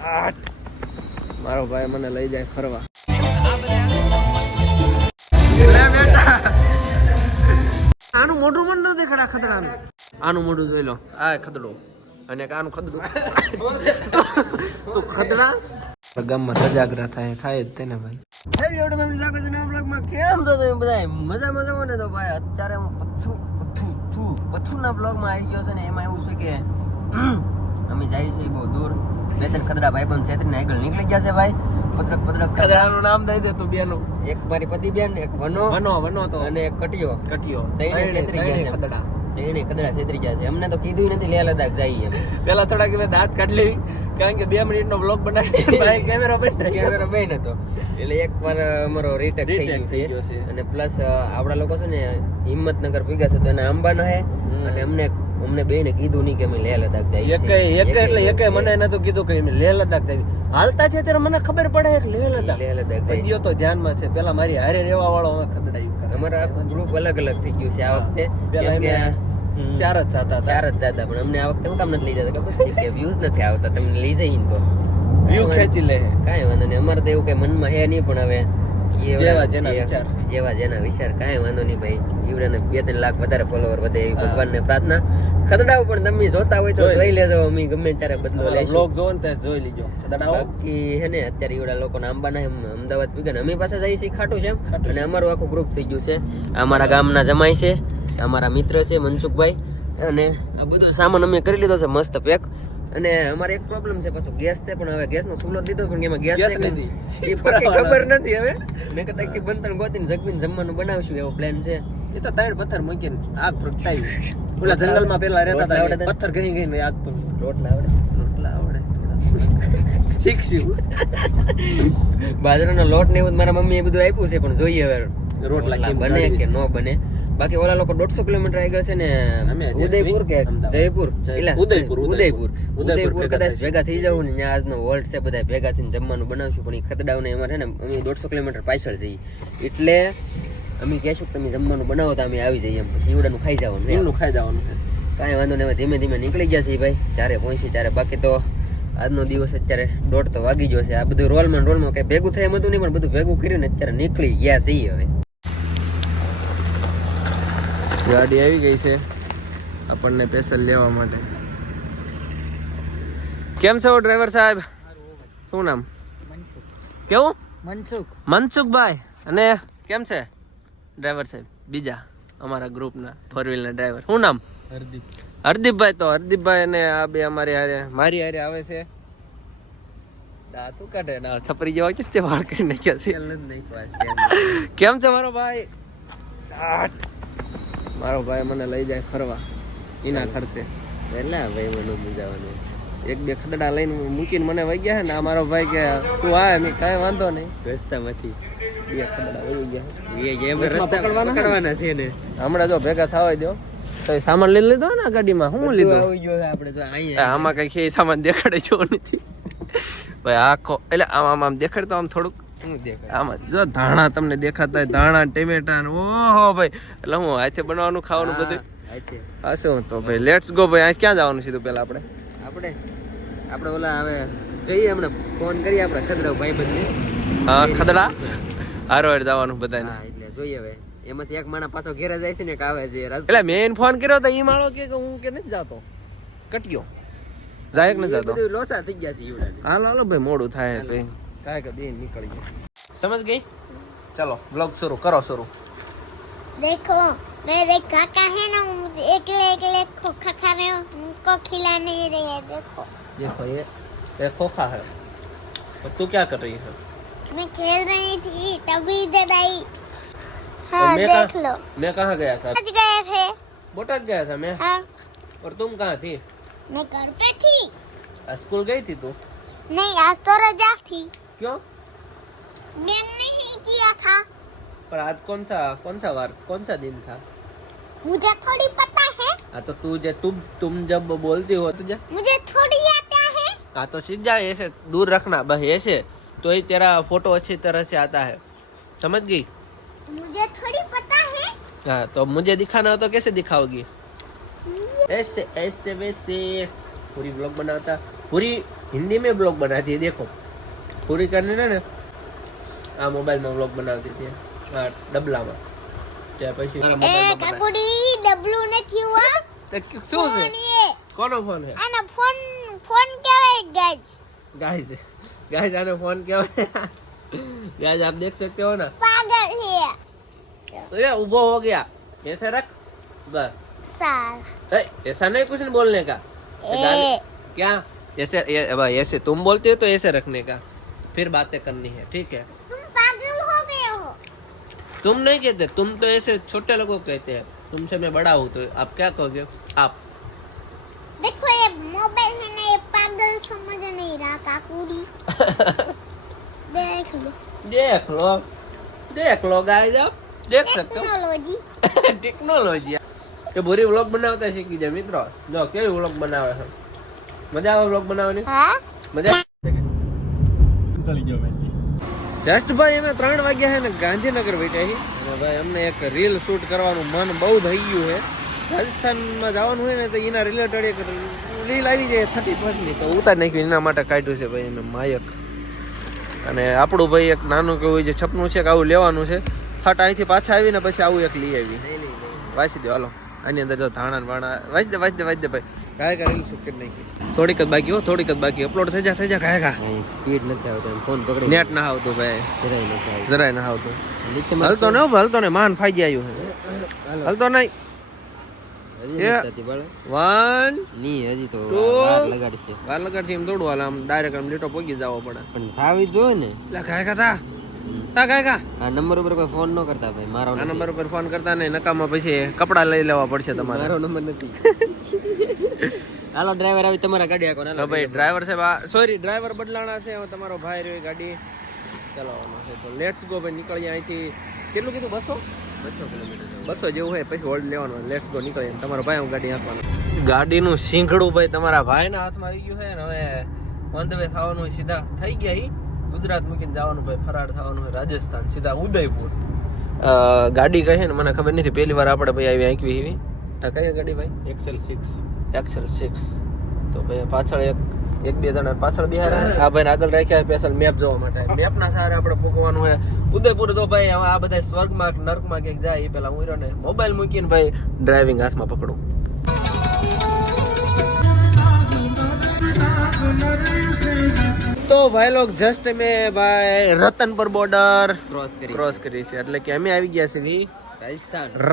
મારો ભાઈ મને લઈ જાય ફરવા. આનું મોઢું પણ ન દેખાડા ખતરાનું. આનું મોઢું જોઈ લો. આ ખતડો અને આનું ખતડું. તું ખતરા ગામમાં સજાગ્રહ થાય જ તેને ભાઈ. કેમ છો તમે બધા? મજામાં જવો ને તો ભાઈ અત્યારે હું પથ્થુના બ્લોગમાં આવી ગયો છે ને. એમાં એવું છે કે અમે જઈએ છીએ બહુ દૂર. બે ત્રણ ખદડા ભાઈબંધ છેતરીને આગળ નીકળી ગયા છે ભાઈ. પત્રક ખદડાનું નામ દઈ દે તું બેનું. એક મારી પતિ બેન, એક વનો તો અને એક કટિયો. ત્રણે છેતરી ગયા છે. ત્રણે ખદડા છેતરી ગયા છે. અમને તો કીધું નથી લેહ લદ્દાખ જઈએ એમ. પેલા થોડાક દાંત કાઢી લેવી, કારણ કે 2 મિનિટનો બ્લોગ બનાવી ભાઈ કેમેરો બેન હતો એટલે એકવાર અમારો રીટેક થઈ ગયો છે. અને પ્લસ આપડા લોકો છે ને હિંમતનગર ભેગા છે તો એને આંબાના હે અને અમને બેને કીધું નહીં કે અમે લેહ લદ્દાખ જઈએ. એકે મને નતું કીધું કે અમે લેહ લદ્દાખ જઈએ. હાલતા છે ત્યારે મને ખબર પડે કે લેહ લદ્દાખ જઈએ તો ધ્યાનમાં છે. પેલા મારી હારે રહેવા વાળો અમે ખતડાયું કરે. અમારા આખું ગ્રુપ અલગ અલગ થઈ ગયું છે આ વખતે. ચાર જ જતા પણ અમને આ વખતે હું કામ નથી લઈ જતા ખબર છે કે વ્યૂઝ નથી આવતા. તમને લઈ જઈએ તો વ્યૂ ખેંચી લે, કાંઈ વાંધો નહીં. અમારે તો એવું કઈ મનમાં હે નહીં, પણ હવે જેવા જેના વિચાર કાંઈ વાંધો નહીં ભાઈ. ઈવડાને 2-3 લાખ વધારે ફોલોવર વધે એવી ભગવાનને પ્રાર્થના. ખતડાવ પણ તમે જોતા હોય તો જોઈ લેજો. અમે ગમે ત્યારે બદલો લઈશું. બ્લોગ જોવો ને ત્યારે જોઈ લીજો. બાકી હે ને અત્યારે ઈવડા લોકોને આંબાના અમદાવાદ ભેગા ને અમે પાસે જઈએ છીએ ખાટું છે અને અમારું આખું ગ્રુપ થઈ ગયું છે. અમારા ગામના જમાઈ છે, અમારા મિત્ર છે મનસુખભાઈ, અને આ બધો સામાન અમે કરી લીધો છે મસ્ત પેક. અને અમારે એક પ્રોબ્લેમ છે પાછો ગેસ છે, પણ હવે ગેસનો ચૂલો લીધો પણ એમાં ગેસ નથી. એ ખબર નથી હવે ને કદાચ બંતણ ગોતીને જગવીને જમવાનું બનાવશું એવો પ્લાન છે. એ તો 3 પથ્થર મૂકીને આગ પ્રગટાવી. ઓલા જંગલમાં પેલા રહેતા હતા, પથ્થર ગઈ આગ પર. રોટલા આવડે થોડા શીખશું. બાજરાનો લોટ ને એવું મારા મમ્મીએ બધું આપ્યું છે, પણ જોઈએ હવે રોટલા બને કે ન બને. બાકી ઓલા લોકો 150 કિલોમીટર આગળ છે ને ઉદયપુર કે ઉદયપુર કદાચ ભેગા થઈ જવું ને ત્યાં આજનો વોલ્ટ છે, બધા ભેગા થઈને જમવાનું બનાવશું. પણ એ ખતડાવ ને એમાં છે ને અમે 150 કિલોમીટર પાછળ જઈએ એટલે અમે કહેશું કે તમે જમવાનું બનાવો તો અમે આવી જઈએ એમ. પછી ઈવડાનું ખાઈ જવાનું કાંઈ વાંધો નહીં. ધીમે ધીમે નીકળી ગયા છે ભાઈ, ચારે પહોંચી ત્યારે. બાકી તો આજનો દિવસ અત્યારે 1:30 તો વાગી ગયો છે. આ બધું રોલમાં કઈ ભેગું થાય એમ હતું નહીં, પણ બધું ભેગું કર્યું ને અત્યારે નીકળી ગયા છીએ. હવે ગાડી આવી ગઈ છે આપણને સ્પેશિયલ લેવા માટે. કેમ છો ડ્રાઈવર સાહેબ? શું નામ? કેવું? મનસુખભાઈ. અને કેમ છે ડ્રાઈવર સાહેબ બીજા અમારા ગ્રુપના 4-wheeler ડ્રાઈવર? શું નામ? હરદીપભાઈ. તો હરદીપભાઈ અને આ બે મારી હારે આવે છે. દાંતું કાઢે છપરી જેવા કેમ છે? વાળ કરી નાખ્યા છે. કેમ છે મારો ભાઈ? મારો ભાઈ મને લઈ જાય ફરવા એના ખર્ચે. એટલે ભાઈ મને મજાવાનું 1-2 ખદડા લઈને મૂકીને મને વહી ગયા છે ને. આ મારો ભાઈ કે તું આ મેં કાંઈ વાંધો નહીં. રસ્તામાંથી 2 ખદડા વહી ગયા પકડવાના છે ને. હમણાં જો ભેગા થવા દો તો સામાન લઈ લીધો ને ગાડીમાં. શું લીધું આપણે? આમાં કઈ સામાન દેખાડે જો નથી ભાઈ આખો. એટલે આમ દેખાડતો આમ થોડુંક આમાં જો ધાણા તમને દેખાતા હોય, ધાણા ટેમેટા. ઓહો ભાઈ, એટલે હું હાથે બનાવવાનું ખાવાનું બધું હશે. તો ભાઈ લેટ્સ ગો ભાઈ. આ ક્યાં જવાનું સીધું? પેલા આપણે ઓલા હવે જઈએ, હમણાં ફોન કરીએ આપણે ખદડા ભાઈબંધને. હા ખદડા હારોડ જવાનું બધાને. એટલે જોઈએ હવે એમાંથી એક માણસ પાછો ઘેરે જાય છે ને એક આવે છે. એટલે મેં ફોન કર્યો તો ઈ માણો કે હું કે નથી જાતો, કટ્યો જાય કે નથી જાતો. લોસા થઈ ગયા છે. હાલો ભાઈ મોડું થાય ભાઈ. કાંઈ કે બેન નીકળી ગઈ. समझ गई? चलो व्लॉग शुरू करो. देखो मेरे काका है ना, मुझे एकले खोखा खा रहे हो, उनको खिला नहीं रहे हैं. देखो ये खोखा है और तू क्या कर रही है? मैं खेल रही थी तभी इधर आई. हाँ देख लो. मैं कहाँ गया था? आज गए थे. बोटाद गया था मैं. हाँ. और तुम कहाँ थी? मैं घर पे थी. स्कूल गई थी तू? नहीं, आज तो रजा थी. क्यों? मैंने नहीं किया था. पर आज कौन सा वार, कौन सा दिन था? मुझे थोड़ी पता है. हाँ तो तुम जब बोलती हो तुझे मुझे थोड़ी आता है. हाँ तो सीधा ऐसे दूर रखना बस, ऐसे तो ही तेरा फोटो अच्छी तरह से आता है. समझ गई? मुझे थोड़ी पता है. हाँ तो मुझे दिखाना हो तो कैसे दिखाओगी? ऐसे वैसे. पूरी व्लॉग बनाता, पूरी हिंदी में ब्लॉग बनाती है देखो पूरी करने ना आ मोबाइल में ब्लॉग बनाती थी आ डबला में क्या पैसे એ કાકુડી ડબલું નથી હુઆ क्यों से ફોન એ कौन फोन है આના ફોન ફોન કહેવાય ગાઈસ गाइस गाइस आने फोन क्या है गाइस आप देख सकते हो ना પાગલ હે तो ये उबो हो गया ऐसे रख बस સાલ ऐसा नहीं कुछ नहीं बोलने का ए क्या ऐसे ऐसे तुम बोलते हो तो ऐसे रखने का फिर बातें करनी है ठीक है तुम पागल हो गए हो तुम नहीं कहते तुम तो ऐसे छोटे लोगों को कहते हैं तुमसे मैं बड़ा हूँ तो आप क्या कहोगे आप देखो ये मोबाइल है ना ये पागल समझ नहीं रहा काकुड़ी देख लो गाइस आप देख सकते हो टेक्नोलॉजी टेक्नोलॉजी तो बुरी व्लॉग बनावता શીખી જાય મિત્રો જો કેવી વ્લોગ બનાવે છે મજા આવે વ્લોગ બનાવવાની हाँ મજા જસ્ટ ભાઈ અમે 3 વાગ્યા છે ને ગાંધીનગર બેઠા છીએ અને ભાઈ અમને એક રીલ શૂટ કરવાનું મન બહુ થઈ ગયું છે રાજસ્થાનમાં જવાનું હોય ને તો એના રિલેટેડ એક રીલ આવી જાય 31 ની તો ઉતાર નાખ્યું એના માટે કાઢ્યું છે ભાઈ અમે માયક અને આપણું ભાઈ એક નાનું કેવું જે છપનું છે કે આવું લેવાનું છે ફટ અહીંથી પાછા આવીને પછી આવું એક લઈ આવી વાંચી દો હાલો આની અંદર જો ધાણા વાણા વાંચી દે ભાઈ કાંઈ રીલ શૂટ કરી નાખી થોડીક જ બાકી હો થોડીક જ બાકી અપલોડ થઈ જા કાંઈ સ્પીડ નથી આવતો ફોન પકડી નેટ ના આવતું ભાઈ જરાય નથી આવતો જરાય ના આવતું નીચેમાં હલતો ને માન ફાઈ આવ્યું છે હલતો નહીં હજી નથી થતી બાળો 1 ની હજી તો Two. વાર લગાડશે વાર લગાડશે એમ દોડવા આમ ડાયરેક્ટ આમ લીટો પોગી જવો પડે પણ થાવી જોઈએ ને એટલે કાંઈ કા આ નંબર ઉપર કોઈ ફોન ન કરતા ભાઈ મારો આ નંબર ઉપર ફોન કરતા નહીં નકામાં પછી કપડા લઈ લેવા પડશે તમારે મારો નંબર નથી હાલો ડ્રાઈવર આવી તમારા ગાડી આકો તો ભાઈ ડ્રાઈવર સાહેબ સોરી ડ્રાઈવર બદલાણા છે હવે તમારો ભાઈ રહ્યો ગાડી ચલાવવાનો છે તો લેટ્સ ગો ભાઈ નીકળીએ અહીંથી કેટલું કીધું 200 કિલોમીટર 200 જેવું હોય પછી હોલ્ડ લેવાનું લેટ્સ ગો નીકળીએ તમારો ભાઈ હું ગાડી આપવાનો ગાડીનું શીંખડું ભાઈ તમારા ભાઈના હાથમાં આવી ગયું છે ને હવે ઓન ધ વે થવાનું હોય સીધા થઈ ગયા ઈ ગુજરાત મૂકીને જવાનું ભાઈ ફરાર થવાનું હોય રાજસ્થાન સીધા ઉદયપુર ગાડી કહે ને મને ખબર નથી પહેલી વાર આપણે ભાઈ આવી આંકવી એવી આ કઈ ગાડી ભાઈ એક્સેલ 6 તો ભાઈ પાછળ એક બે જણા પાછળ બિહાર આ ભાઈ આગળ રાખ્યા સ્પેશિયલ મેપ જોવા માટે મેપના સહારે આપણે પૂકવાનું હોય ઉદયપુર તો ભાઈ હવે આ બધા સ્વર્ગમાં નર્કમાં ક્યાંક જાય એ પેલા હું ને મોબાઈલ મૂકીને ભાઈ ડ્રાઇવિંગ હાથમાં પકડું તો ભાઈ લોગ જસ્ટ મેં ભાઈ રતનપર બોર્ડર ક્રોસ કરી છે એટલે કે અમે આવી ગયા છીએ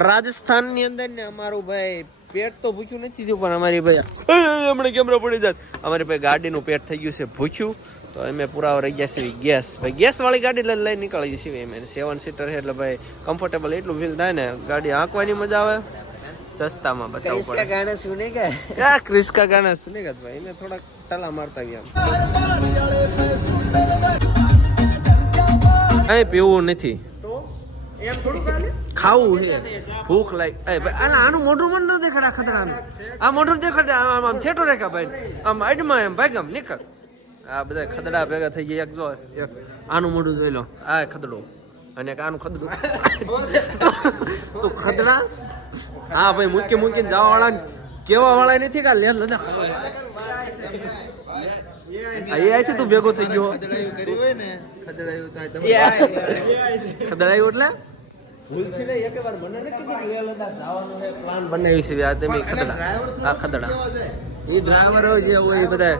રાજસ્થાનની અંદર ને અમારું ભાઈ પેટ તો ભૂખ્યું નથી થયું પણ અમારી ભાઈ હમણાં કેમેરા પડી જાત અમારી ભાઈ ગાડીનું પેટ થઈ ગયું છે ભૂખ્યું તો અમે પૂરા રહી ગયા છીએ ગેસ વાળી ગાડી લઈ નીકળી છીએ અમે 7 સીટર છે એટલે ભાઈ કમ્ફર્ટેબલ એટલું ફીલ થાય ને ગાડી આંકવાની મજા આવે સસ્તામાં બતાવવું પડે ગાના સુનેગા क्या क्रिस का गाना सुनेगा भाई मैं थोड़ा टला मारता गया ऐ પીવું નથી તો એમ થોડું ખાવું છે ભૂખ લાગી આનું મોઢું મન ન દેખાડા ખતરાનું આ મોઢું દેખાડે આમ છેટો રેખા ભાઈ આમ અડમાં એમ ભાઈ ગમ નીકળ આ બધા ખદડા ભેગા થઈ ગયા એક જો એક આનું મોઢું જોઈ લો આ ખદડો અને એક આનું ખદડું તું ખદડા હા ભાઈ મૂકીને જવા વાળા કેવા વાળા નથી કા લે લદા અહીંયાથી તું ભેગો થઈ ગયો ખદડાયું એટલે ભૂલથી નહીં એકવાર મને ન કીધું લે લદા જવાનું છે પ્લાન બનાવી છે આ તમે ખદડા આ ખદડા એ ડ્રાઈવરો જે હોય એ બધા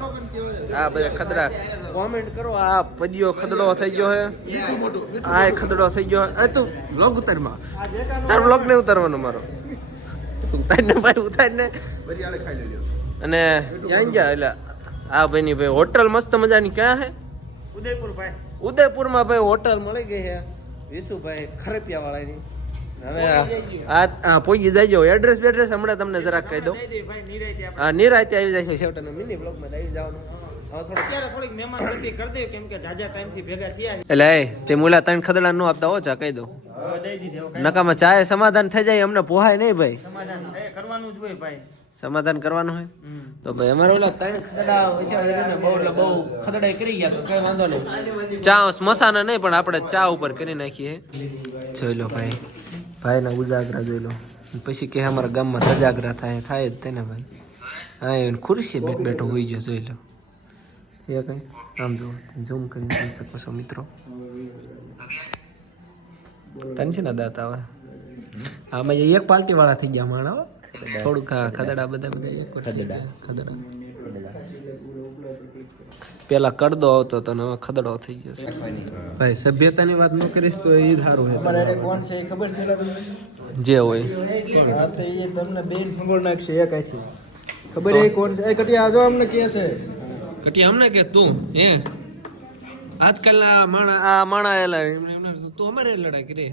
આ બધા ખદડા કોમેન્ટ કરો આ પદિયો ખદડો થઈ ગયો હે આ ખદડો થઈ ગયો એ તું વ્લોગ ઉતારમાં તાર વ્લોગ ને ઉતારવાનો મારો ઉતારને ભાઈ ઉતારને અને ક્યાં ગયા એટલે આ ભાઈની ભાઈ હોટલ મસ્ત મજાની ક્યાં હે ઉદયપુરમાં ભાઈ હોટલ મળી ગઈ છે વિશુભાઈ ખરેપિયા વાળાની હવે આ પોગી જાય એડ્રેસ બેડ્રેસ હમણાં તમને જરાક કહી દઉં હા નિરાયતે આવી જાય છે છેવટે મિની બ્લોગમાં આવી જવાનું એટલે તે મુલા ત્રણ ખદડા નો આપતા હો ચા કહી દઉં નકામાં ચાય સમાધાન થઈ જાય અમને પોહાય નહીં ભાઈ સમાધાન કરવાનું હોય તો ભાઈ અમારે ઓલા ત્રણ ખદડા બહુ ખદડા કરી ગયા કઈ વાંધો નહીં ચા મસાના નહીં પણ આપણે ચા ઉપર કરી નાખીએ જોઈ લો ભાઈના ઉજાગરા જોઈ લો પછી કે અમારા ગામમાં સજાગરા થાય જ તેને ભાઈ હા ખુરશી બેઠો હોઈ ગયો જોઈ લો એ કઈ આમ જો ઝૂમ કરીને જોઈ શકો છો મિત્રો. તને છે ને દાંત આવે આમાં એક પાલટી વાળા થઈ ગયા માણા થોડુંક ખદડા બધા એક ખદડા પેલા કડદો આવતો હતો ને હવે ખદડો થઈ ગયો છે. ભાઈ સભ્યતાની વાત ન કરીશ તો એ સારું છે. કોણ છે ખબર જે હોય તમને બેન ફંગોળ નાખશે એક આથી ખબર એ કોણ છે? એ કટિયા આજો અમને કે છે કટી અમને કે તું હે આજકાલના માણા એલા તું અમારે લડાઈ કરી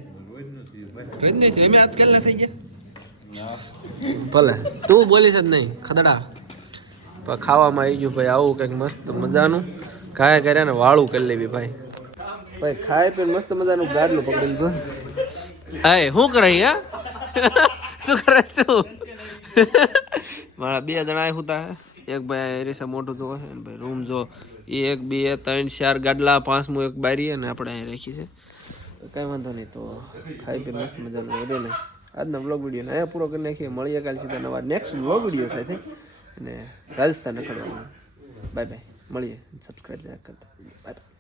રજની છે એમ આજકાલના થઈ ગયા ભલે તું બોલીશ જ નહીં ખદડા પણ ખાવામાં આવી ગયું ભાઈ આવું કંઈક મસ્ત મજાનું ખાયા કર્યા ને વાળું કરી લેવી ભાઈ ખાય પીને મસ્ત મજાનું ગાડલું પકડી લીધું. હાય શું કરે હા શું કરે છું મારા 2 જણા હતા એક ભાઈ એરિસા મોટું જોવે છે ભાઈ રૂમ જો 1 2 3 4 ગાડલા 5મું એક બારી અને આપણે અહીં રાખી છે કઈ વાંધો નહીં. તો ખાઈ પી મસ્ત મજાનું વધે નહીં આજનો બ્લોગ વિડીયો અહીંયા પૂરો કરી નાખીએ. મળીએ કાલે સીધા નવા નેક્સ્ટ બ્લોગ વિડીયો સાથે અને રાજસ્થાન રખડવાનું. બાય બાય મળીએ. સબસ્ક્રાઈબ કરતા બાય બાય.